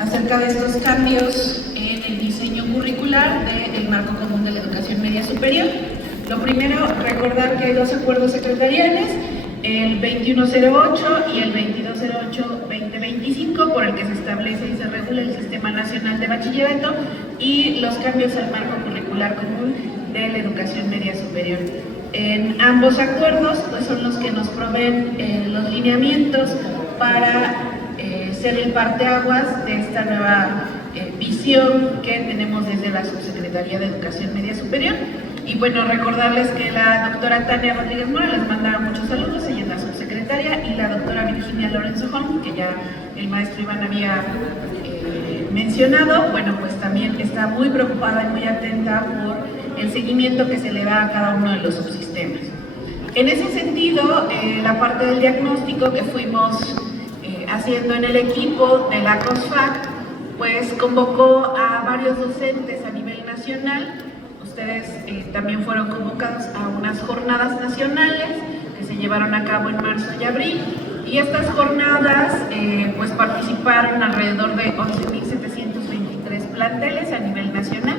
acerca de estos cambios en el diseño curricular del Marco Común de la Educación Media Superior. Lo primero, recordar que hay dos acuerdos secretariales, el 2108 y el 2208-2025, por el que se establece y se regula el Sistema Nacional de Bachillerato y los cambios al Marco Curricular Común de la Educación Media Superior. En ambos acuerdos pues, son los que nos proveen los lineamientos para ser el parteaguas de esta nueva visión que tenemos desde la Subsecretaría de Educación Media Superior. Y bueno, recordarles que la doctora Tania Rodríguez Mora les manda muchos saludos, ella es la subsecretaria, y la doctora Virginia Lorenzo Holm, que ya el maestro Iván había mencionado, bueno, pues también está muy preocupada y muy atenta por el seguimiento que se le da a cada uno de los subsistemas. En ese sentido, la parte del diagnóstico que fuimos haciendo en el equipo de la COSFAC, pues convocó a varios docentes a nivel nacional. Ustedes también fueron convocados a unas jornadas nacionales que se llevaron a cabo en marzo y abril, y estas jornadas pues participaron alrededor de 11.723 planteles a nivel nacional,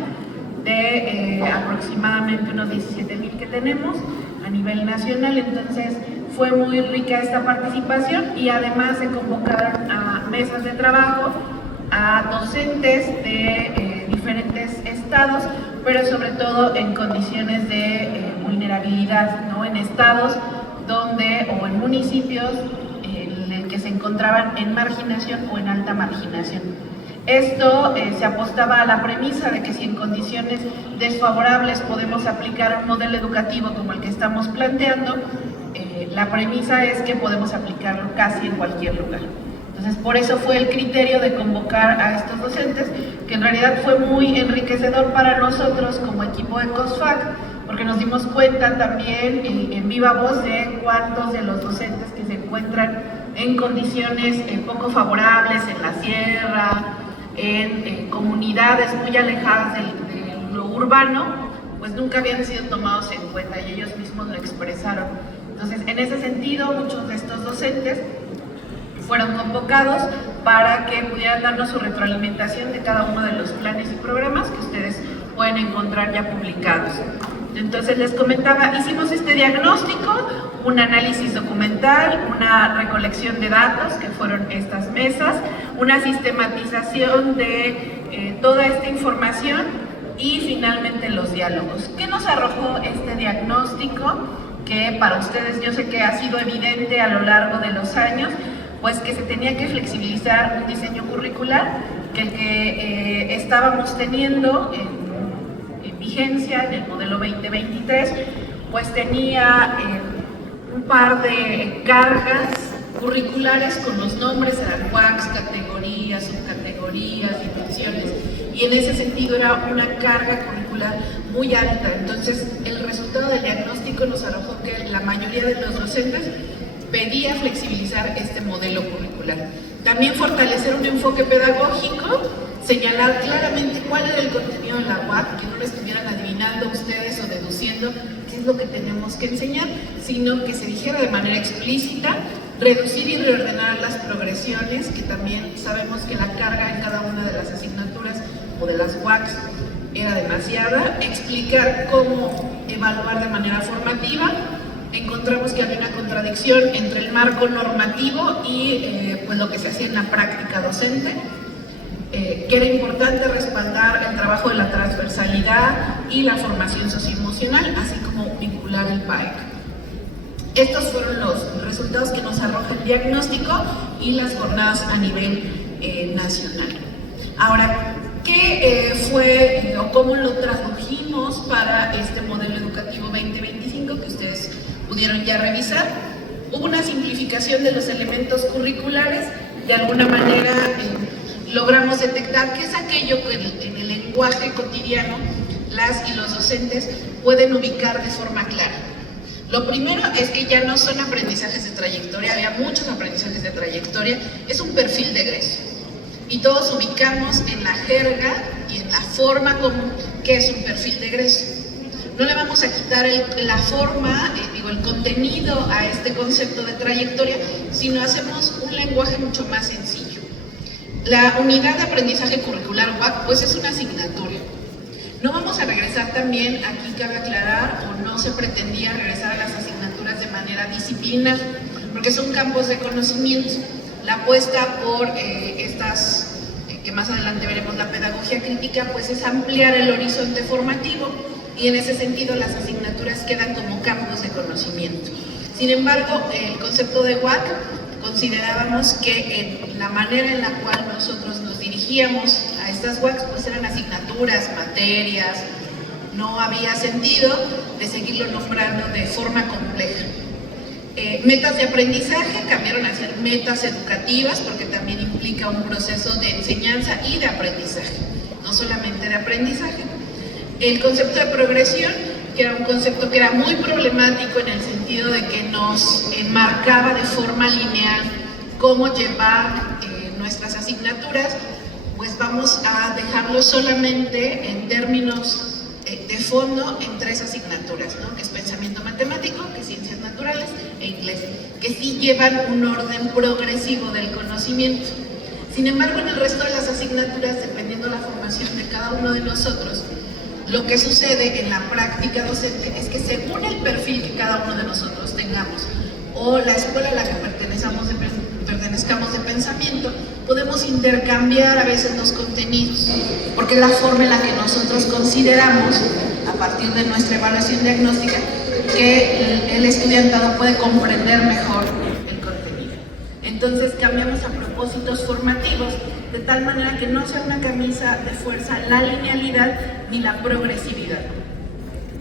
de aproximadamente unos 17.000 que tenemos a nivel nacional. Entonces fue muy rica esta participación y además se convocaron a mesas de trabajo a docentes de diferentes estados, pero sobre todo en condiciones de vulnerabilidad, ¿no? En estados donde, o en municipios en el que se encontraban en marginación o en alta marginación. Esto se apostaba a la premisa de que si en condiciones desfavorables podemos aplicar un modelo educativo como el que estamos planteando, la premisa es que podemos aplicarlo casi en cualquier lugar. Entonces, por eso fue el criterio de convocar a estos docentes, que en realidad fue muy enriquecedor para nosotros como equipo de COSFAC, porque nos dimos cuenta también en viva voz de cuántos de los docentes que se encuentran en condiciones poco favorables en la sierra, en comunidades muy alejadas de lo urbano, pues nunca habían sido tomados en cuenta y ellos mismos lo expresaron. Entonces, en ese sentido, muchos de estos docentes fueron convocados para que pudieran darnos su retroalimentación de cada uno de los planes y programas que ustedes pueden encontrar ya publicados. Entonces les comentaba, hicimos este diagnóstico, un análisis documental, una recolección de datos, que fueron estas mesas, una sistematización de toda esta información y finalmente los diálogos. ¿Qué nos arrojó este diagnóstico? Que para ustedes yo sé que ha sido evidente a lo largo de los años, pues que se tenía que flexibilizar un diseño curricular, que el que estábamos teniendo en vigencia en el modelo 2023, pues tenía un par de cargas curriculares con los nombres, eran WACs, categorías, subcategorías, dimensiones, y en ese sentido era una carga curricular muy alta. Entonces el resultado del diagnóstico nos arrojó que la mayoría de los docentes pedía flexibilizar este modelo curricular. También fortalecer un enfoque pedagógico, señalar claramente cuál era el contenido de la UAC, que no lo estuvieran adivinando ustedes o deduciendo qué es lo que tenemos que enseñar, sino que se dijera de manera explícita, reducir y reordenar las progresiones, que también sabemos que la carga en cada una de las asignaturas o de las UACs era demasiada, explicar cómo evaluar de manera formativa. Encontramos que había una contradicción entre el marco normativo y pues lo que se hacía en la práctica docente, que era importante respaldar el trabajo de la transversalidad y la formación socioemocional, así como vincular el PAEC. Estos fueron los resultados que nos arroja el diagnóstico y las jornadas a nivel nacional. Ahora, ¿qué fue o cómo lo tradujimos para este modelo educativo 2025 que ustedes pudieron ya revisar? Hubo una simplificación de los elementos curriculares, de alguna manera logramos detectar qué es aquello que en el lenguaje cotidiano las y los docentes pueden ubicar de forma clara. Lo primero es que ya no son aprendizajes de trayectoria, había muchos aprendizajes de trayectoria, es un perfil de egreso. Y todos ubicamos en la jerga y en la forma común que es un perfil de egreso. No le vamos a quitar la forma, el contenido a este concepto de trayectoria, sino hacemos un lenguaje mucho más sencillo. La unidad de aprendizaje curricular UAC pues es una asignatura. No vamos a regresar también, aquí cabe aclarar, o no se pretendía regresar a las asignaturas de manera disciplinar, porque son campos de conocimiento. La apuesta por que más adelante veremos, la pedagogía crítica, pues es ampliar el horizonte formativo y en ese sentido las asignaturas quedan como campos de conocimiento. Sin embargo, el concepto de UAC considerábamos que en la manera en la cual nosotros nos dirigíamos a estas UACs pues eran asignaturas, materias, no había sentido de seguirlo nombrando de forma compleja. Metas de aprendizaje cambiaron a ser metas educativas porque también implica un proceso de enseñanza y de aprendizaje, no solamente de aprendizaje. El concepto de progresión, que era un concepto que era muy problemático en el sentido de que nos enmarcaba de forma lineal cómo llevar nuestras asignaturas, pues vamos a dejarlo solamente en términos de fondo en 3 asignaturas, ¿no? Que es pensamiento matemático, que es ciencias naturales e inglés, que sí llevan un orden progresivo del conocimiento. Sin embargo, en el resto de las asignaturas, dependiendo de la formación de cada uno de nosotros, lo que sucede en la práctica docente es que según el perfil que cada uno de nosotros tengamos o la escuela a la que pertenezcamos de pensamiento, podemos intercambiar a veces los contenidos, porque es la forma en la que nosotros consideramos, a partir de nuestra evaluación diagnóstica, que el estudiantado puede comprender mejor el contenido. Entonces cambiamos a propósitos formativos, de tal manera que no sea una camisa de fuerza la linealidad ni la progresividad,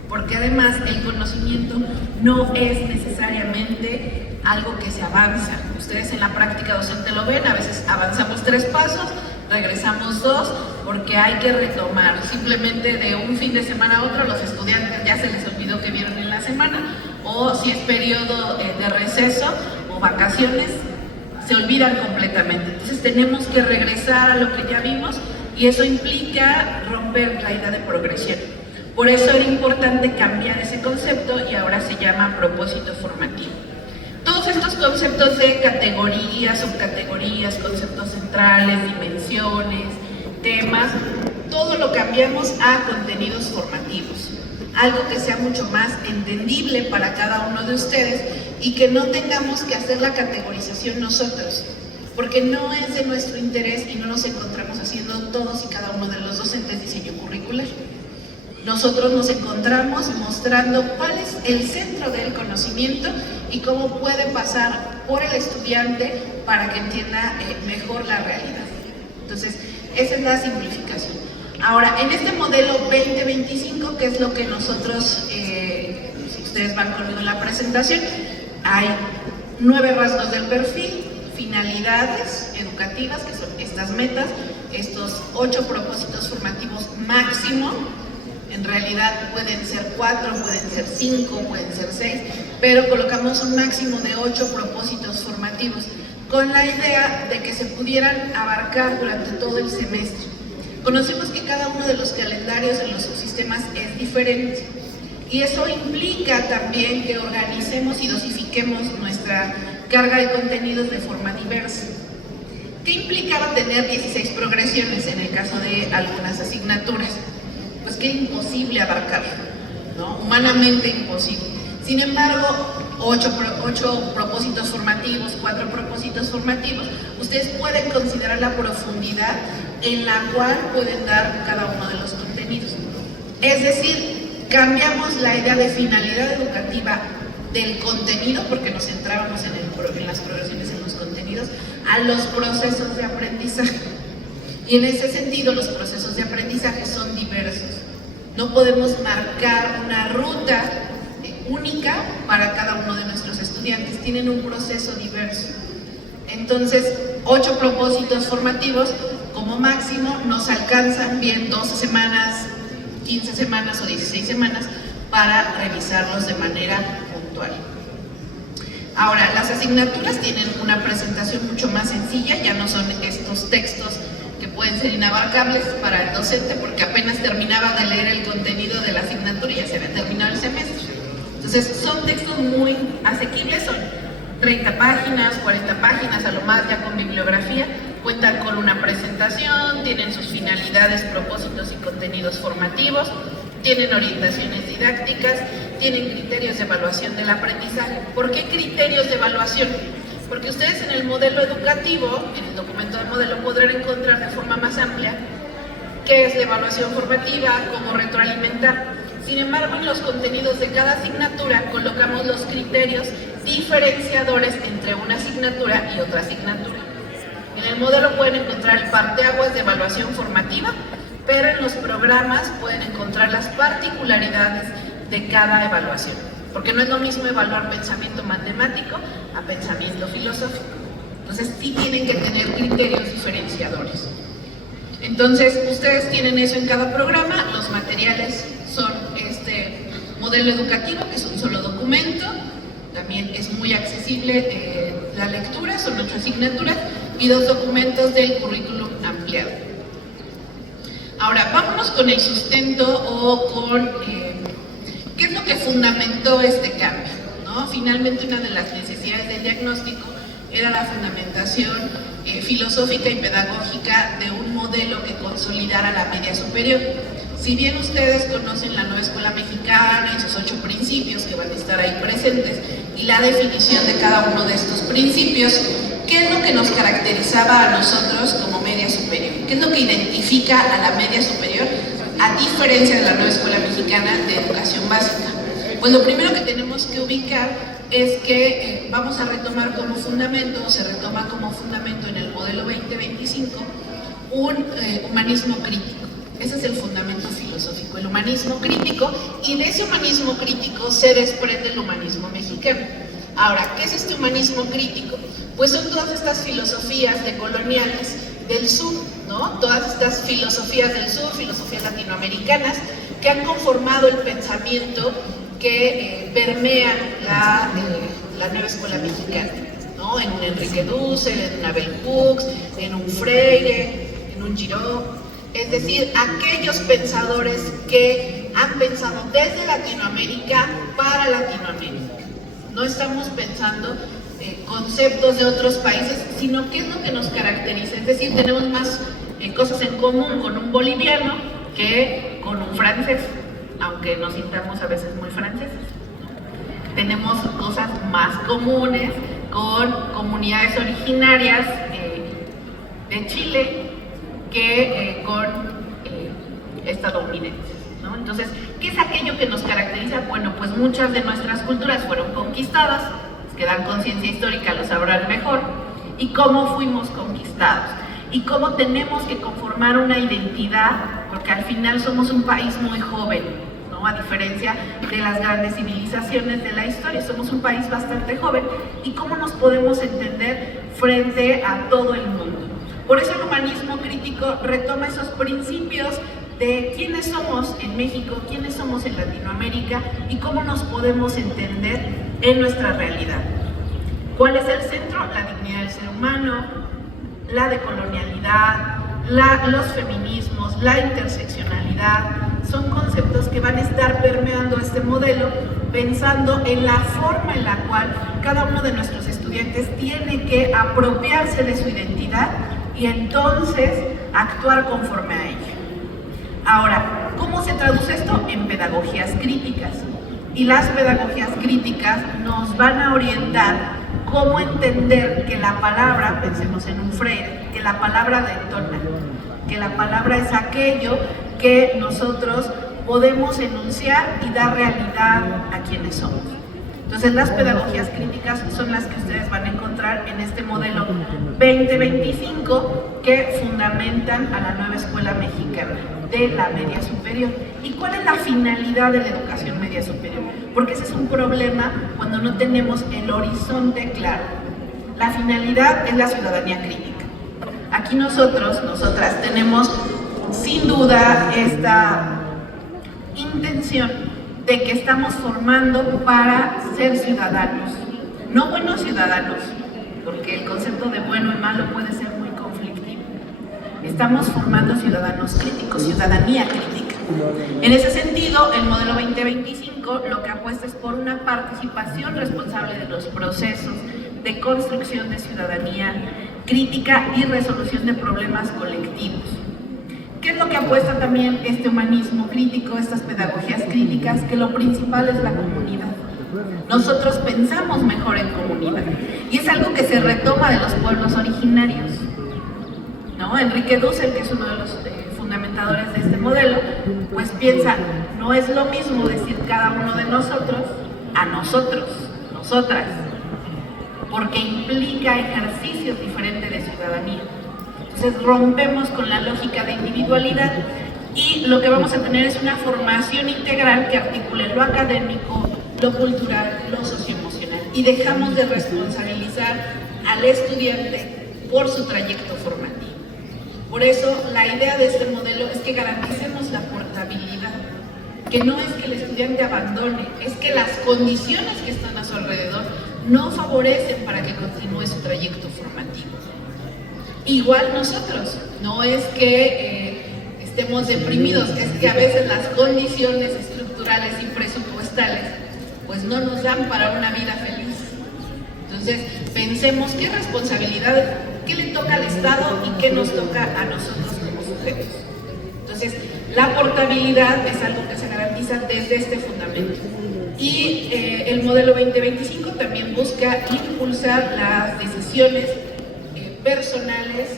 porque además el conocimiento no es necesariamente algo que se avanza. Ustedes en la práctica docente lo ven, a veces avanzamos 3 pasos, regresamos 2, porque hay que retomar. Simplemente de un fin de semana a otro los estudiantes ya se les olvidó que vieron en la semana, o si es periodo de receso o vacaciones, se olvidan completamente. Entonces tenemos que regresar a lo que ya vimos y eso implica romper la idea de progresión. Por eso era importante cambiar ese concepto y ahora se llama propósito formativo. Todos estos conceptos de categorías, subcategorías, conceptos centrales, dimensiones, temas, todo lo cambiamos a contenidos formativos. Algo que sea mucho más entendible para cada uno de ustedes y que no tengamos que hacer la categorización nosotros, porque no es de nuestro interés y no nos encontramos haciendo todos y cada uno de los docentes diseño curricular. Nosotros nos encontramos mostrando cuál es el centro del conocimiento y cómo puede pasar por el estudiante para que entienda mejor la realidad. Entonces, esa es la simplificación. Ahora, en este modelo 2025, que es lo que nosotros, si ustedes van conmigo en la presentación, hay 9 rasgos del perfil, finalidades educativas, que son estas metas, estos 8 propósitos formativos máximo. En realidad pueden ser 4, pueden ser 5, pueden ser 6, pero colocamos un máximo de 8 propósitos formativos con la idea de que se pudieran abarcar durante todo el semestre. Conocemos que cada uno de los calendarios en los subsistemas es diferente y eso implica también que organicemos y dosifiquemos nuestra carga de contenidos de forma diversa. ¿Qué implicaba tener 16 progresiones en el caso de algunas asignaturas? Pues que era imposible abarcarlo, ¿no? Humanamente imposible. Sin embargo, 8 propósitos formativos, 4 propósitos formativos, ustedes pueden considerar la profundidad en la cual pueden dar cada uno de los contenidos. Es decir, cambiamos la idea de finalidad educativa del contenido, porque nos centrábamos en las progresiones en los contenidos, a los procesos de aprendizaje. Y en ese sentido, los procesos de aprendizaje son diversos. No podemos marcar una ruta única para cada uno de nuestros estudiantes, tienen un proceso diverso. Entonces, 8 propósitos formativos como máximo nos alcanzan bien 12 semanas, 15 semanas o 16 semanas para revisarlos de manera puntual. Ahora, las asignaturas tienen una presentación mucho más sencilla, ya no son estos textos que pueden ser inabarcables para el docente porque apenas terminaba de leer el contenido de la asignatura y ya se había terminado el semestre. Entonces son textos muy asequibles, son 30 páginas, 40 páginas, a lo más ya con bibliografía, cuentan con una presentación, tienen sus finalidades, propósitos y contenidos formativos, tienen orientaciones didácticas, tienen criterios de evaluación del aprendizaje. ¿Por qué criterios de evaluación? Porque ustedes en el modelo educativo, en el documento de modelo, podrán encontrar de forma más amplia qué es la evaluación formativa, cómo retroalimentar. Sin embargo, en los contenidos de cada asignatura colocamos los criterios diferenciadores entre una asignatura y otra asignatura. En el modelo pueden encontrar el parteaguas de evaluación formativa, pero en los programas pueden encontrar las particularidades de cada evaluación. Porque no es lo mismo evaluar pensamiento matemático a pensamiento filosófico. Entonces sí tienen que tener criterios diferenciadores. Entonces ustedes tienen eso en cada programa. Los materiales son este modelo educativo, que es un solo documento. También es muy accesible la lectura, son 8 asignaturas y 2 documentos del currículum ampliado. Ahora, vámonos con el sustento o con qué es lo que fundamentó este cambio, ¿no? Finalmente, una de las necesidades del diagnóstico era la fundamentación filosófica y pedagógica de un modelo que consolidara la media superior. Si bien ustedes conocen la nueva escuela mexicana y sus 8 principios que van a estar ahí presentes y la definición de cada uno de estos principios, ¿qué es lo que nos caracterizaba a nosotros como media superior? ¿Qué es lo que identifica a la media superior a diferencia de la nueva escuela mexicana de educación básica? Pues lo primero que tenemos que ubicar es que vamos a retomar como fundamento, o se retoma como fundamento en el modelo 2025, un humanismo crítico. Ese es el fundamento filosófico, el humanismo crítico, y de ese humanismo crítico se desprende el humanismo mexicano. Ahora, ¿qué es este humanismo crítico? Pues son todas estas filosofías decoloniales del sur, ¿no? Todas estas filosofías del sur, filosofías latinoamericanas, que han conformado el pensamiento que permea la nueva escuela mexicana, ¿no? En un Enrique Dussel, en un Abel Hooks, en un Freire, en un Giró. Es decir, aquellos pensadores que han pensado desde Latinoamérica para Latinoamérica. No estamos pensando conceptos de otros países, sino qué es lo que nos caracteriza. Es decir, tenemos más cosas en común con un boliviano que con un francés, aunque nos sintamos a veces muy franceses. Tenemos cosas más comunes con comunidades originarias de Chile que con estadounidenses, ¿no? Entonces, ¿qué es aquello que nos caracteriza? Bueno, pues muchas de nuestras culturas fueron conquistadas, los que dan conciencia histórica lo sabrán mejor, y cómo fuimos conquistados, y cómo tenemos que conformar una identidad, porque al final somos un país muy joven, ¿no? A diferencia de las grandes civilizaciones de la historia, somos un país bastante joven, y cómo nos podemos entender frente a todo el mundo. Por eso el humanismo crítico retoma esos principios de quiénes somos en México, quiénes somos en Latinoamérica y cómo nos podemos entender en nuestra realidad. ¿Cuál es el centro? La dignidad del ser humano, la decolonialidad, los feminismos, la interseccionalidad. Son conceptos que van a estar permeando este modelo, pensando en la forma en la cual cada uno de nuestros estudiantes tiene que apropiarse de su identidad y entonces actuar conforme a ella. Ahora, ¿cómo se traduce esto? En pedagogías críticas. Y las pedagogías críticas nos van a orientar cómo entender que la palabra, pensemos en un Freire, que la palabra detona, que la palabra es aquello que nosotros podemos enunciar y dar realidad a quienes somos. Entonces, las pedagogías críticas son las que ustedes van a encontrar en este modelo 2025 que fundamentan a la nueva escuela mexicana de la media superior. ¿Y cuál es la finalidad de la educación media superior? Porque ese es un problema cuando no tenemos el horizonte claro. La finalidad es la ciudadanía crítica. Aquí nosotras tenemos sin duda esta intención de que estamos formando para ser ciudadanos, no buenos ciudadanos, porque el concepto de bueno y malo puede ser muy conflictivo. Estamos formando ciudadanos críticos, ciudadanía crítica. En ese sentido, el modelo 2025 lo que apuesta es por una participación responsable de los procesos de construcción de ciudadanía crítica y resolución de problemas colectivos. ¿Qué es lo que apuesta también este humanismo crítico, estas pedagogías críticas? Que lo principal es la comunidad. Nosotros pensamos mejor en comunidad y es algo que se retoma de los pueblos originarios, ¿no? Enrique Dussel, que es uno de los fundamentadores de este modelo, pues piensa, no es lo mismo decir cada uno de nosotros a nosotros, nosotras, porque implica ejercicios diferentes de ciudadanía. Entonces rompemos con la lógica de individualidad y lo que vamos a tener es una formación integral que articule lo académico, lo cultural, lo socioemocional, y dejamos de responsabilizar al estudiante por su trayecto formativo. Por eso la idea de este modelo es que garanticemos la portabilidad, que no es que el estudiante abandone, es que las condiciones que están a su alrededor no favorecen para que continúe su trayecto formativo. Igual nosotros, no es que estemos deprimidos, es que a veces las condiciones estructurales y presupuestales pues no nos dan para una vida feliz. Entonces pensemos qué responsabilidad, qué le toca al Estado y qué nos toca a nosotros como sujetos. Entonces la portabilidad es algo que se garantiza desde este fundamento. Y el modelo 2025 también busca impulsar las decisiones personales,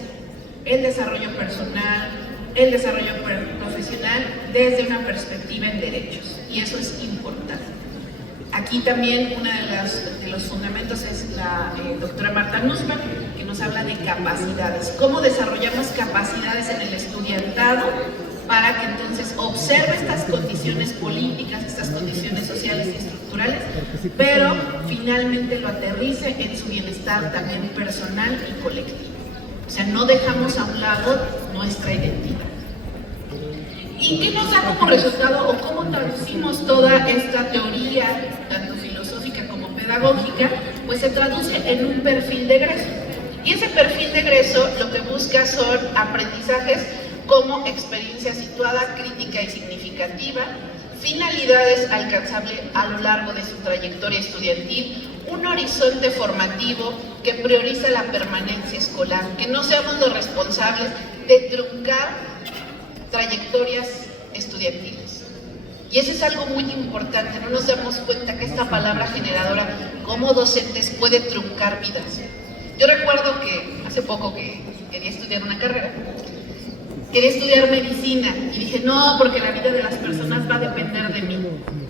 el desarrollo personal, el desarrollo profesional desde una perspectiva en derechos, y eso es importante. Aquí también uno de los fundamentos es la doctora Marta Nussbaum, que nos habla de capacidades, cómo desarrollamos capacidades en el estudiantado para que entonces observe estas condiciones políticas, estas condiciones sociales y estructurales, pero finalmente lo aterrice en su bienestar también personal y colectivo. O sea, no dejamos a un lado nuestra identidad. ¿Y qué nos da como resultado o cómo traducimos toda esta teoría, tanto filosófica como pedagógica? Pues se traduce en un perfil de egreso. Y ese perfil de egreso lo que busca son aprendizajes como experiencia situada, crítica y significativa, finalidades alcanzables a lo largo de su trayectoria estudiantil, un horizonte formativo que prioriza la permanencia escolar, que no seamos los responsables de truncar trayectorias estudiantiles. Y eso es algo muy importante, no nos damos cuenta que esta palabra generadora como docentes puede truncar vidas. Yo recuerdo que hace poco que quería estudiar una carrera, quería estudiar medicina y dije no, porque la vida de las personas va a depender de mí.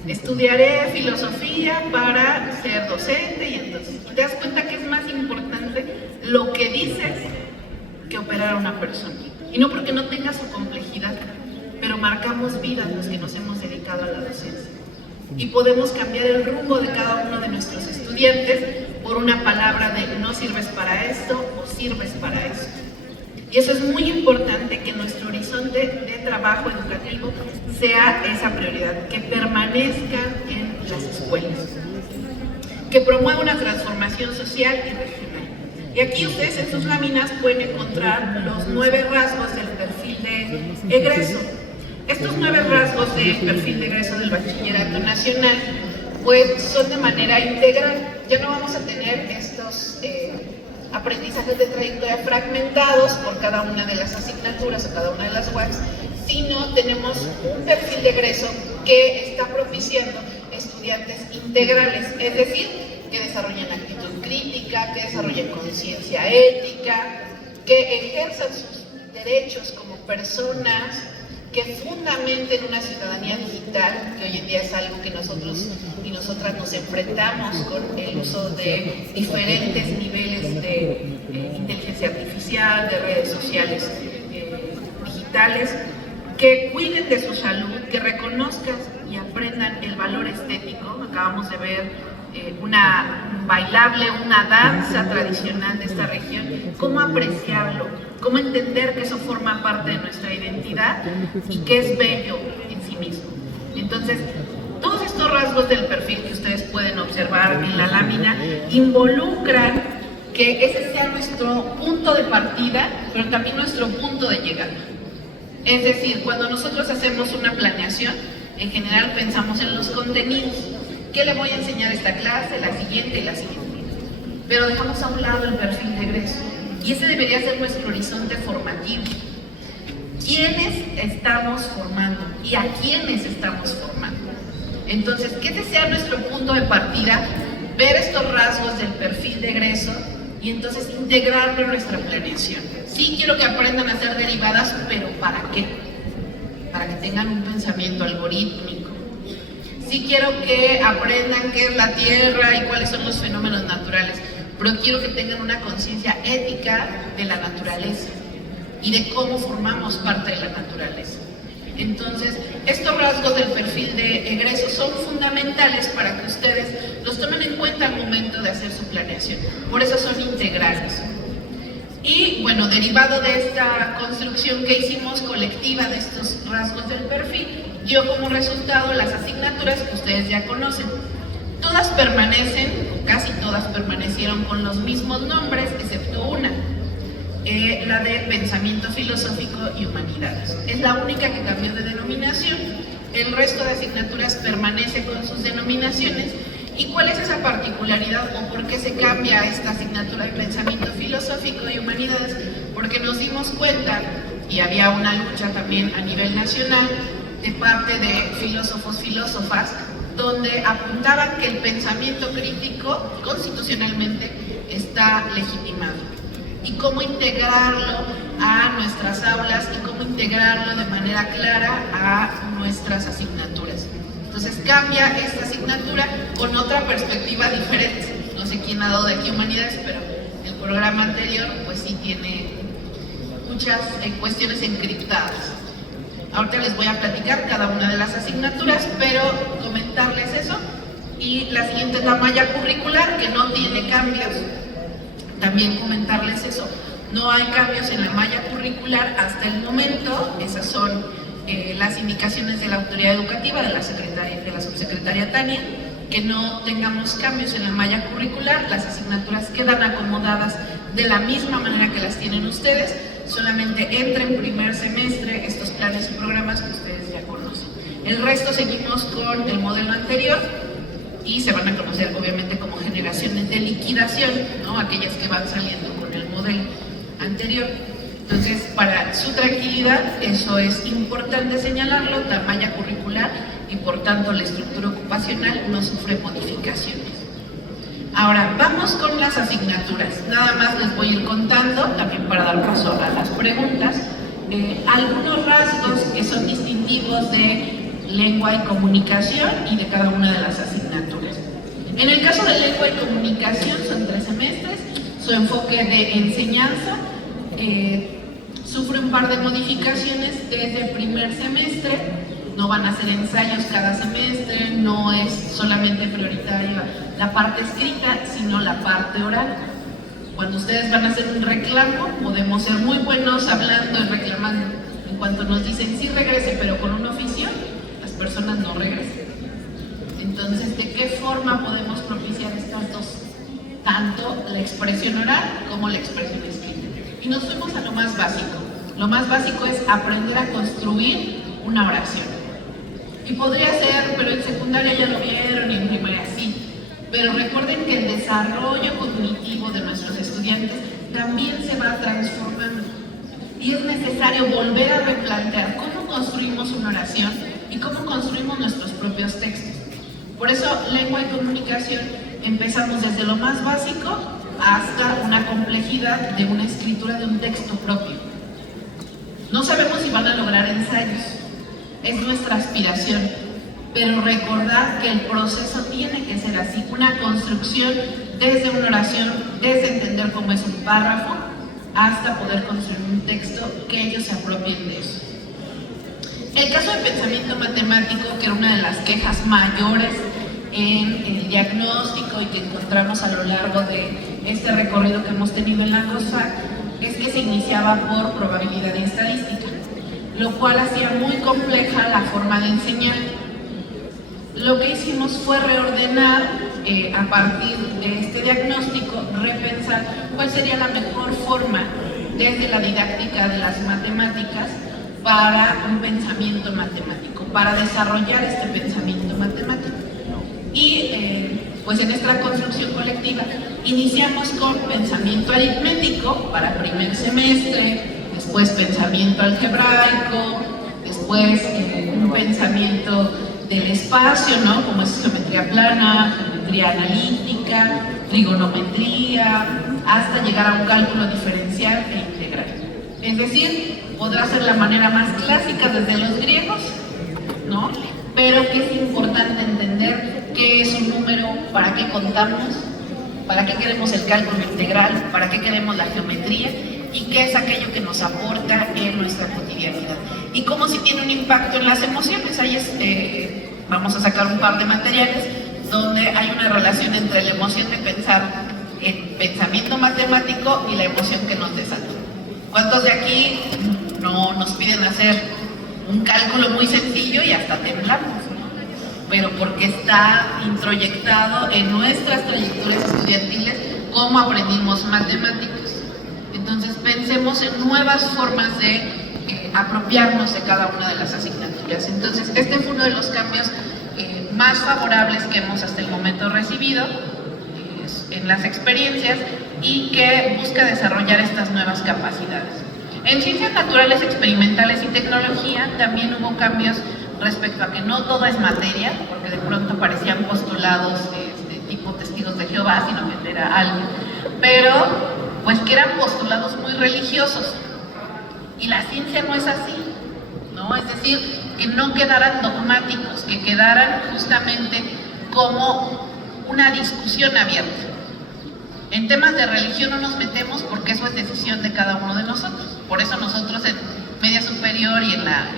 Estudiaré filosofía para ser docente y entonces te das cuenta que es más importante lo que dices que operar a una persona. Y no porque no tenga su complejidad, pero marcamos vidas los que nos hemos dedicado a la docencia. Y podemos cambiar el rumbo de cada uno de nuestros estudiantes por una palabra de no sirves para esto o sirves para esto. Y eso es muy importante, que nuestro horizonte de trabajo educativo sea esa prioridad, que permanezca en las escuelas, que promueva una transformación social y regional. Y aquí ustedes en sus láminas pueden encontrar los 9 rasgos del perfil de egreso. Estos 9 rasgos del perfil de egreso del Bachillerato Nacional pues son de manera integral. Ya no vamos a tener estos aprendizajes de trayectoria fragmentados por cada una de las asignaturas o cada una de las UACs, sino tenemos un perfil de egreso que está propiciando estudiantes integrales, es decir, que desarrollen actitud crítica, que desarrollen conciencia ética, que ejerzan sus derechos como personas, que fundamenten una ciudadanía digital, que hoy en día es algo que nosotros y nosotras nos enfrentamos con el uso de diferentes niveles de inteligencia artificial, de redes sociales digitales, que cuiden de su salud, que reconozcan y aprendan el valor estético. Acabamos de ver una bailable, una danza tradicional de esta región, cómo apreciarlo, cómo entender que eso forma parte de nuestra identidad y que es bello en sí mismo. Entonces, todos estos rasgos del perfil que ustedes pueden observar en la lámina involucran que ese sea nuestro punto de partida, pero también nuestro punto de llegada. Es decir, cuando nosotros hacemos una planeación, en general pensamos en los contenidos. ¿Qué le voy a enseñar a esta clase, la siguiente y la siguiente? pero dejamos a un lado el perfil de egreso. Y ese debería ser nuestro horizonte formativo. ¿Quiénes estamos formando y a quiénes estamos formando? Entonces, que ese sea nuestro punto de partida, ver estos rasgos del perfil de egreso y entonces integrarlo en nuestra planeación. Sí quiero que aprendan a hacer derivadas, pero ¿para qué? Para que tengan un pensamiento algorítmico. Sí quiero que aprendan qué es la Tierra y cuáles son los fenómenos naturales, pero quiero que tengan una conciencia ética de la naturaleza y de cómo formamos parte de la naturaleza. Entonces, estos rasgos del perfil de egreso son fundamentales para que ustedes los tomen en cuenta al momento de hacer su planeación. Por eso son integrales. Y bueno, derivado de esta construcción que hicimos colectiva de estos rasgos del perfil, dio como resultado las asignaturas que ustedes ya conocen. Todas permanecen, casi todas permanecieron con los mismos nombres, excepto una. La de Pensamiento Filosófico y Humanidades. Es la única que cambió de denominación. El resto de asignaturas permanece con sus denominaciones. ¿Y cuál es esa particularidad o por qué se cambia esta asignatura de Pensamiento Filosófico y Humanidades? Porque nos dimos cuenta, y había una lucha también a nivel nacional de parte de filósofos, filósofas, donde apuntaban que el pensamiento crítico constitucionalmente está legitimado. Y cómo integrarlo a nuestras aulas y cómo integrarlo de manera clara a nuestras asignaturas. Entonces cambia esta asignatura con otra perspectiva diferente. No sé quién ha dado de aquí Humanidades, pero el programa anterior pues sí tiene muchas cuestiones encriptadas. Ahorita les voy a platicar cada una de las asignaturas, pero comentarles eso. Y la siguiente es la malla curricular, que no tiene cambios. También comentarles eso, no hay cambios en la malla curricular hasta el momento. Esas son las indicaciones de la autoridad educativa, de la subsecretaria Tania, que no tengamos cambios en la malla curricular. Las asignaturas quedan acomodadas de la misma manera que las tienen ustedes, solamente entra en primer semestre estos planes y programas que ustedes ya conocen. El resto seguimos con el modelo anterior, y se van a conocer obviamente como generaciones de liquidación, ¿no? Aquellas que van saliendo con el modelo anterior. Entonces, para su tranquilidad, eso es importante señalarlo, la malla curricular y por tanto la estructura ocupacional no sufre modificaciones. Ahora, vamos con las asignaturas. Nada más les voy a ir contando, también para dar paso a las preguntas, algunos rasgos que son distintivos de lengua y comunicación y de cada una de las asignaturas. En el caso de lengua y comunicación son 3 semestres, su enfoque de enseñanza sufre un par de modificaciones desde el primer semestre. No van a ser ensayos cada semestre, no es solamente prioritaria la parte escrita, sino la parte oral. Cuando ustedes van a hacer un reclamo, podemos ser muy buenos hablando y reclamando. En cuanto nos dicen sí regrese, pero con un oficio, personas no regresan. Entonces, ¿de qué forma podemos propiciar estas dos? Tanto la expresión oral como la expresión escrita. Y nos fuimos a lo más básico. Lo más básico es aprender a construir una oración. Y podría ser, pero en secundaria ya lo vieron y en primaria sí. Pero recuerden que el desarrollo cognitivo de nuestros estudiantes también se va transformando. Y es necesario volver a replantear cómo construimos una oración y cómo construimos nuestros propios textos. Por eso, lengua y comunicación, empezamos desde lo más básico hasta una complejidad de una escritura de un texto propio. No sabemos si van a lograr ensayos, es nuestra aspiración, pero recordar que el proceso tiene que ser así, una construcción desde una oración, desde entender cómo es un párrafo, hasta poder construir un texto que ellos se apropien de eso. El caso de pensamiento matemático, que era una de las quejas mayores en el diagnóstico y que encontramos a lo largo de este recorrido que hemos tenido en la COSFAC, es que se iniciaba por probabilidad y estadística, lo cual hacía muy compleja la forma de enseñar. Lo que hicimos fue reordenar a partir de este diagnóstico, repensar cuál sería la mejor forma desde la didáctica de las matemáticas para un pensamiento matemático, para desarrollar este pensamiento matemático. Y pues en esta construcción colectiva iniciamos con pensamiento aritmético para primer semestre, después pensamiento algebraico, después un pensamiento del espacio, ¿no? Como es geometría plana, geometría analítica, trigonometría, hasta llegar a un cálculo diferencial e integral. Es decir, podrá ser la manera más clásica desde los griegos, ¿no? Pero que es importante entender qué es un número, para qué contamos, para qué queremos el cálculo integral, para qué queremos la geometría y qué es aquello que nos aporta en nuestra cotidianidad. Y cómo si tiene un impacto en las emociones. Ahí vamos a sacar un par de materiales donde hay una relación entre la emoción de pensar en pensamiento matemático y la emoción que nos desata. ¿Cuántos de aquí no nos piden hacer un cálculo muy sencillo y hasta temblamos? Pero porque está introyectado en nuestras trayectorias estudiantiles cómo aprendimos matemáticas. Entonces pensemos en nuevas formas de apropiarnos de cada una de las asignaturas. Entonces este fue uno de los cambios más favorables que hemos hasta el momento recibido en las experiencias y que busca desarrollar estas nuevas capacidades. En ciencias naturales, experimentales y tecnología también hubo cambios respecto a que no todo es materia, porque de pronto parecían postulados tipo testigos de Jehová, sin ofender a alguien, pero pues que eran postulados muy religiosos. Y la ciencia no es así, ¿no? Es decir, que no quedaran dogmáticos, que quedaran justamente como una discusión abierta. En temas de religión no nos metemos porque eso es decisión de cada uno de nosotros. Por eso nosotros en media superior y en la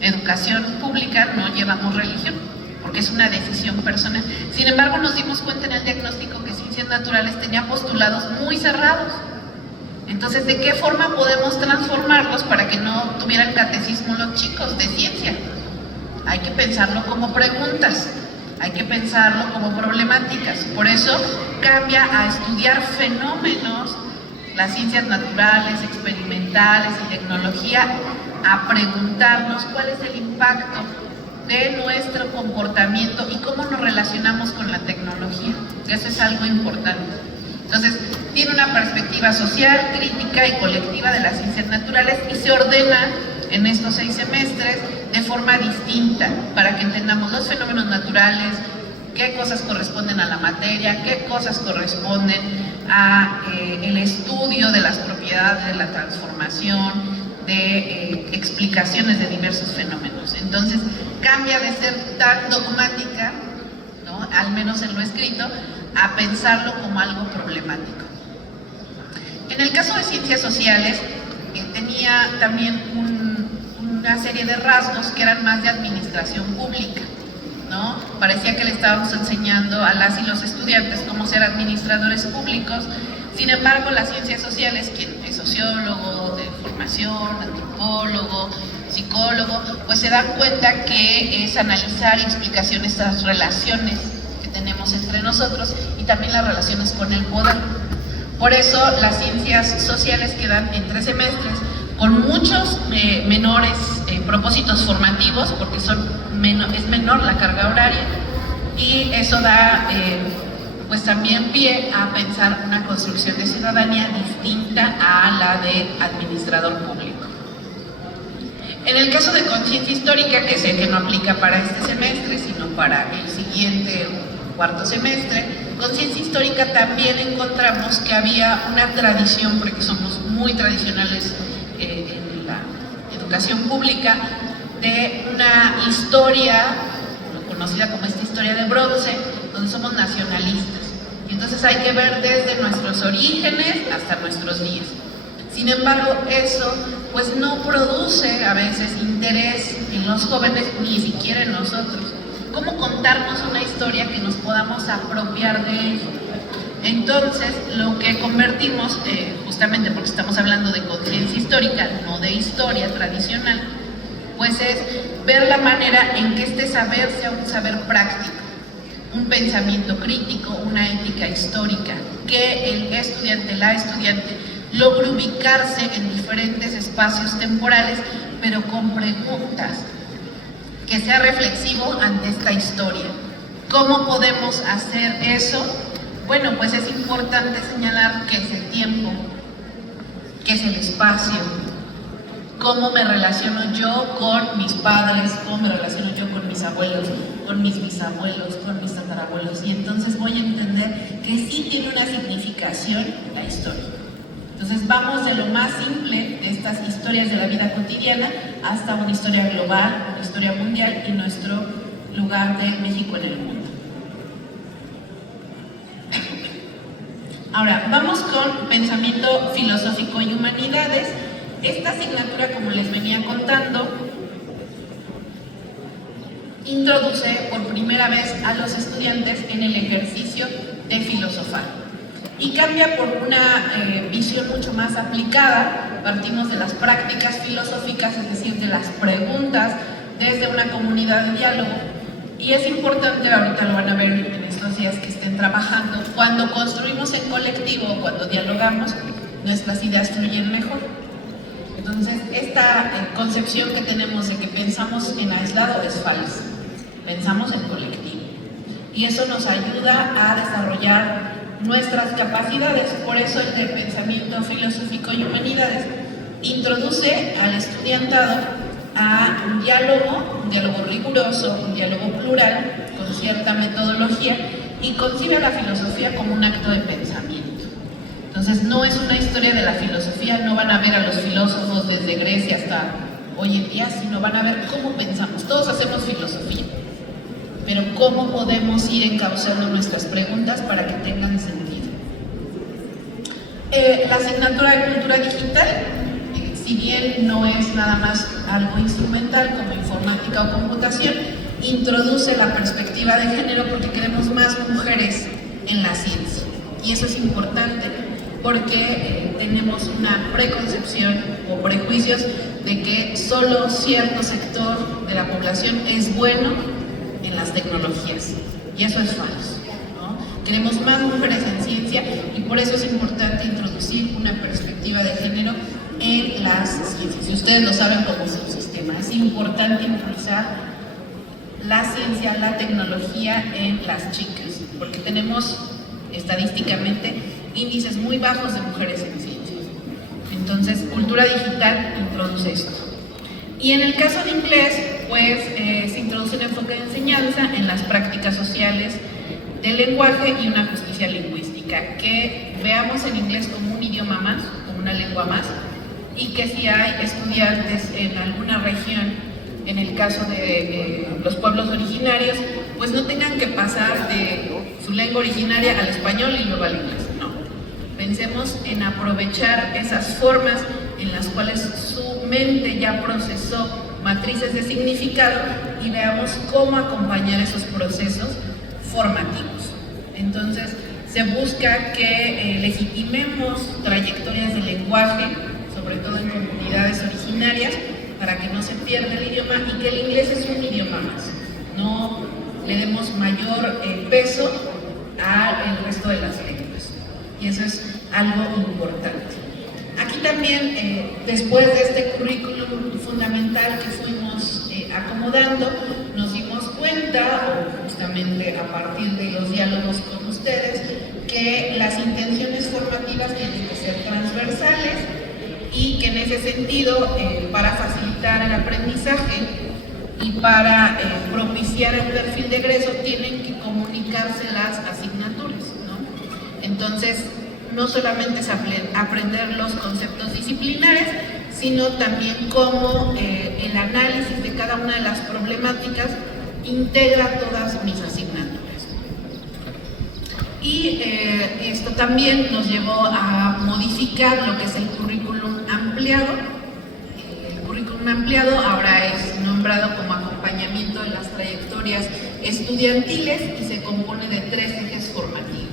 educación pública no llevamos religión, porque es una decisión personal. Sin embargo, nos dimos cuenta en el diagnóstico que ciencias naturales tenía postulados muy cerrados. Entonces, ¿de qué forma podemos transformarlos para que no tuvieran catecismo los chicos de ciencia? Hay que pensarlo como preguntas, hay que pensarlo como problemáticas. Por eso cambia a estudiar fenómenos, las ciencias naturales, experimentales y tecnología, a preguntarnos cuál es el impacto de nuestro comportamiento y cómo nos relacionamos con la tecnología. Eso es algo importante. Entonces, tiene una perspectiva social, crítica y colectiva de las ciencias naturales y se ordena en estos 6 semestres de forma distinta para que entendamos los fenómenos naturales, qué cosas corresponden a la materia, qué cosas corresponden a el estudio de las propiedades de la transformación, de explicaciones de diversos fenómenos. Entonces, cambia de ser tan dogmática, ¿no?, al menos en lo escrito, a pensarlo como algo problemático. En el caso de ciencias sociales, tenía también una serie de rasgos que eran más de administración pública, ¿no? Parecía que le estábamos enseñando a las y los estudiantes cómo ser administradores públicos. Sin embargo, las ciencias sociales, quien es sociólogo de formación, antropólogo, psicólogo, pues se dan cuenta que es analizar y explicación estas relaciones que tenemos entre nosotros y también las relaciones con el poder. Por eso las ciencias sociales quedan en 3 semestres con muchos menores propósitos formativos, porque es menor la carga horaria, y eso da pues también pie a pensar una construcción de ciudadanía distinta a la de administrador público. En el caso de conciencia histórica, que sé que no aplica para este semestre, sino para el siguiente cuarto semestre, conciencia histórica también encontramos que había una tradición, porque somos muy tradicionales en la educación pública, de una historia conocida como esta historia de bronce, donde somos nacionalistas. Y entonces hay que ver desde nuestros orígenes hasta nuestros días. Sin embargo, eso pues no produce a veces interés en los jóvenes, ni siquiera en nosotros. ¿Cómo contarnos una historia que nos podamos apropiar de ella? Entonces, lo que convertimos, justamente porque estamos hablando de conciencia histórica, no de historia tradicional, pues es ver la manera en que este saber sea un saber práctico, un pensamiento crítico, una ética histórica, que el estudiante, la estudiante, logre ubicarse en diferentes espacios temporales, pero con preguntas, que sea reflexivo ante esta historia. ¿Cómo podemos hacer eso? Bueno, pues es importante señalar qué es el tiempo, qué es el espacio, cómo me relaciono yo con mis padres, cómo me relaciono yo con mis abuelos, con mis bisabuelos, con mis tatarabuelos, y entonces voy a entender que sí tiene una significación la historia. Entonces vamos de lo más simple de estas historias de la vida cotidiana hasta una historia global, una historia mundial y nuestro lugar de México en el mundo. Ahora, vamos con pensamiento filosófico y humanidades. Esta asignatura, como les venía contando, introduce por primera vez a los estudiantes en el ejercicio de filosofar. Y cambia por una visión mucho más aplicada. Partimos de las prácticas filosóficas, es decir, de las preguntas desde una comunidad de diálogo. Y es importante, ahorita lo van a ver en estos días que estén trabajando, cuando construimos en colectivo, cuando dialogamos, nuestras ideas fluyen mejor. Entonces, esta concepción que tenemos de que pensamos en aislado es falsa. Pensamos en colectivo. Y eso nos ayuda a desarrollar nuestras capacidades. Por eso el de pensamiento filosófico y humanidades introduce al estudiantado a un diálogo riguroso, un diálogo plural, con cierta metodología, y concibe a la filosofía como un acto de pensamiento. Entonces no es una historia de la filosofía, no van a ver a los filósofos desde Grecia hasta hoy en día, sino van a ver cómo pensamos. Todos hacemos filosofía, pero cómo podemos ir encauzando nuestras preguntas para que tengan sentido. La asignatura de cultura digital, si bien no es nada más algo instrumental como informática o computación, introduce la perspectiva de género porque queremos más mujeres en la ciencia. Y eso es importante porque tenemos una preconcepción o prejuicios de que solo cierto sector de la población es bueno en las tecnologías, y eso es falso, ¿no? Queremos más mujeres en ciencia y por eso es importante introducir una perspectiva de género en las ciencias. Y ustedes lo saben como subsistema, es importante impulsar la ciencia, la tecnología en las chicas, porque tenemos estadísticamente índices muy bajos de mujeres en ciencias. Entonces, cultura digital introduce esto. Y en el caso de inglés, pues se introduce un enfoque de enseñanza en las prácticas sociales del lenguaje y una justicia lingüística, que veamos el inglés como un idioma más, como una lengua más, y que si hay estudiantes en alguna región, en el caso de los pueblos originarios, pues no tengan que pasar de su lengua originaria al español y luego al inglés, no. Pensemos en aprovechar esas formas en las cuales su mente ya procesó matrices de significado y veamos cómo acompañar esos procesos formativos. Entonces, se busca que legitimemos trayectorias del lenguaje, sobre todo en comunidades originarias, para que no se pierda el idioma y que el inglés es un idioma más. No le demos mayor peso al resto de las lenguas. Y eso es algo importante. Aquí también, después de este currículum fundamental que fuimos acomodando, nos dimos cuenta, o justamente a partir de los diálogos con ustedes, que las intenciones formativas tienen que ser transversales y que en ese sentido, para facilitar el aprendizaje y para propiciar el perfil de egreso, tienen que comunicarse las asignaturas, ¿no? Entonces, no solamente es aprender los conceptos disciplinares, sino también cómo el análisis de cada una de las problemáticas integra todas mis asignaturas. Y esto también nos llevó a modificar lo que es el currículum ampliado. El currículum ampliado ahora es nombrado como acompañamiento de las trayectorias estudiantiles y se compone de 3 ejes formativos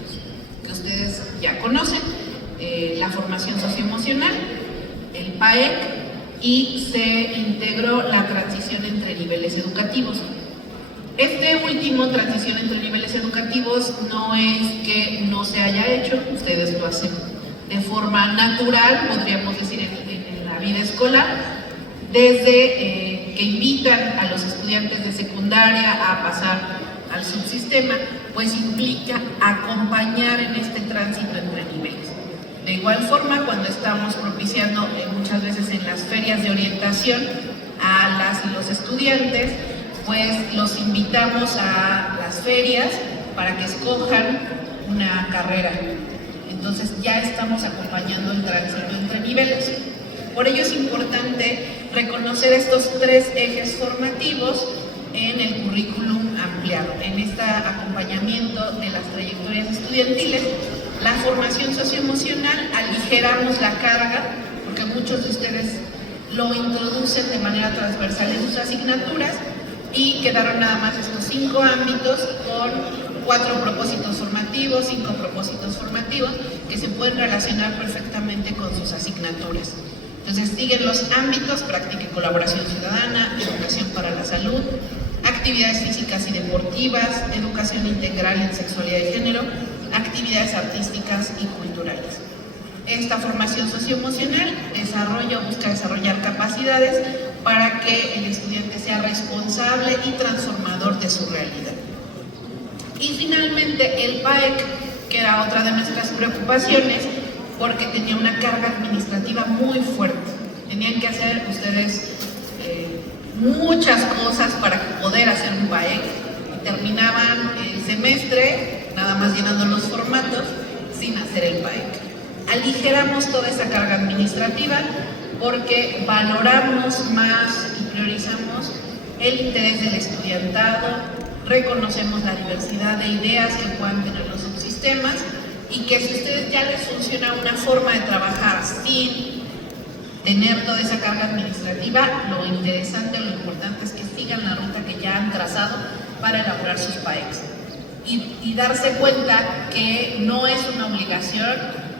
que ustedes ya conocen: la formación socioemocional, el PAEC, y se integró la transición entre niveles educativos. Este último, transición entre niveles educativos, no es que no se haya hecho, ustedes lo hacen de forma natural, podríamos decir, en la vida escolar, desde que invitan a los estudiantes de secundaria a pasar al subsistema, pues implica acompañar en este tránsito entre niveles. De igual forma, cuando estamos propiciando muchas veces en las ferias de orientación a las y los estudiantes, pues los invitamos a las ferias para que escojan una carrera. Entonces ya estamos acompañando el tránsito entre niveles. Por ello es importante reconocer estos tres ejes formativos en el currículum ampliado, en este acompañamiento de las trayectorias estudiantiles. La formación socioemocional, aligeramos la carga, porque muchos de ustedes lo introducen de manera transversal en sus asignaturas y quedaron nada más estos 5 ámbitos con 4 propósitos formativos, 5 propósitos formativos que se pueden relacionar perfectamente con sus asignaturas. Entonces siguen los ámbitos: práctica y colaboración ciudadana, educación para la salud, actividades físicas y deportivas, educación integral en sexualidad y género, actividades artísticas y culturales. Esta formación socioemocional busca desarrollar capacidades para que el estudiante sea responsable y transformador de su realidad. Y finalmente el PAEC, que era otra de nuestras preocupaciones, porque tenía una carga administrativa muy fuerte. Tenían que hacer ustedes muchas cosas para poder hacer un PAEC, y terminaban el semestre nada más llenando los formatos sin hacer el PAEC. Aligeramos toda esa carga administrativa porque valoramos más y priorizamos el interés del estudiantado, reconocemos la diversidad de ideas que puedan tener los subsistemas, y que si a ustedes ya les funciona una forma de trabajar sin tener toda esa carga administrativa, lo interesante, lo importante es que sigan la ruta que ya han trazado para elaborar sus PAECs. Y darse cuenta que no es una obligación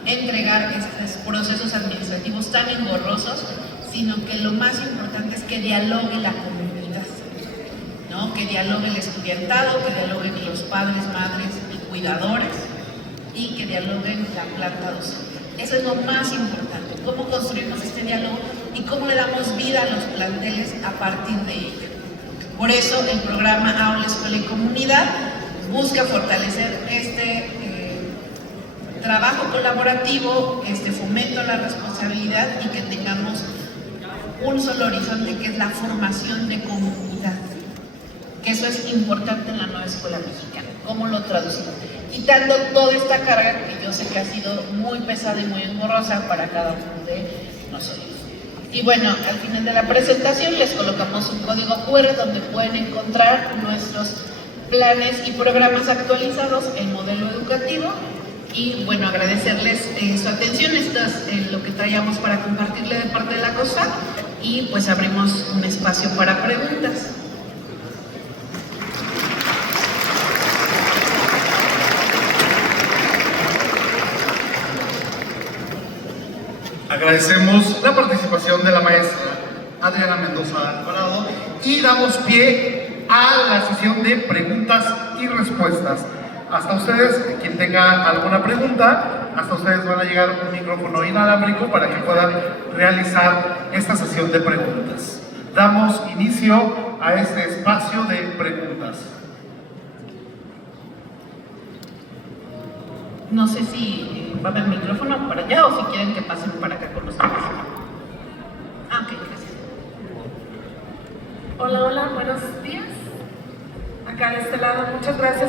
entregar estos procesos administrativos tan engorrosos, sino que lo más importante es que dialogue la comunidad, ¿no? Que dialogue el estudiantado, que dialoguen los padres, madres y cuidadores, y que dialoguen la planta docente. Eso es lo más importante: cómo construimos este diálogo y cómo le damos vida a los planteles a partir de ello. Por eso el programa Aula, Escuela y Comunidad busca fortalecer este trabajo colaborativo, este fomento a la responsabilidad, y que tengamos un solo horizonte, que es la formación de comunidad. Que eso es importante en la nueva escuela mexicana. ¿Cómo lo traducimos? Quitando toda esta carga que yo sé que ha sido muy pesada y muy engorrosa para cada uno de nosotros. Y bueno, al final de la presentación les colocamos un código QR donde pueden encontrar nuestros planes y programas actualizados, el modelo educativo. Y bueno, agradecerles su atención. Esto es lo que traíamos para compartirle de parte de la COSFAC, y pues abrimos un espacio para preguntas. Agradecemos la participación de la maestra Adriana Mendoza Alvarado y damos pie a la sesión de preguntas y respuestas. Hasta ustedes, quien tenga alguna pregunta, hasta ustedes van a llegar un micrófono inalámbrico para que puedan realizar esta sesión de preguntas. Damos inicio a este espacio de preguntas. No sé si va a haber micrófono para allá o si quieren que pasen para acá con nosotros. Ah, ok, gracias. Hola, hola, buenos días. Acá de este lado, muchas gracias.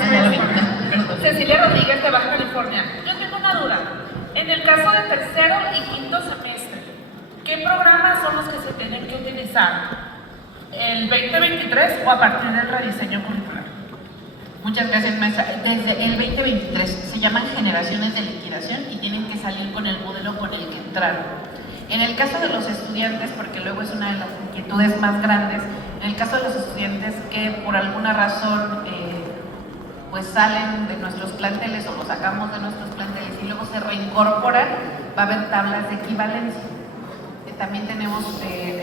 Cecilia Rodríguez, de Baja California. Yo tengo una duda. En el caso de tercero y quinto semestre, ¿qué programas son los que se tienen que utilizar? ¿El 2023 o a partir del rediseño curricular? Muchas gracias, maestra. Desde el 2023 se llaman generaciones de liquidación y tienen que salir con el modelo con el que entraron. En el caso de los estudiantes, porque luego es una de las inquietudes más grandes, en el caso de los estudiantes que por alguna razón pues salen de nuestros planteles o los sacamos de nuestros planteles y luego se reincorporan, va a haber tablas de equivalencia. También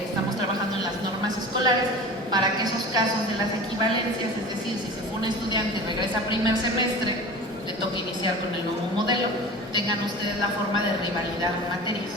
estamos trabajando en las normas escolares para que esos casos de las equivalencias, es decir, si se fue un estudiante y regresa primer semestre, le toca iniciar con el nuevo modelo, tengan ustedes la forma de revalidar materias.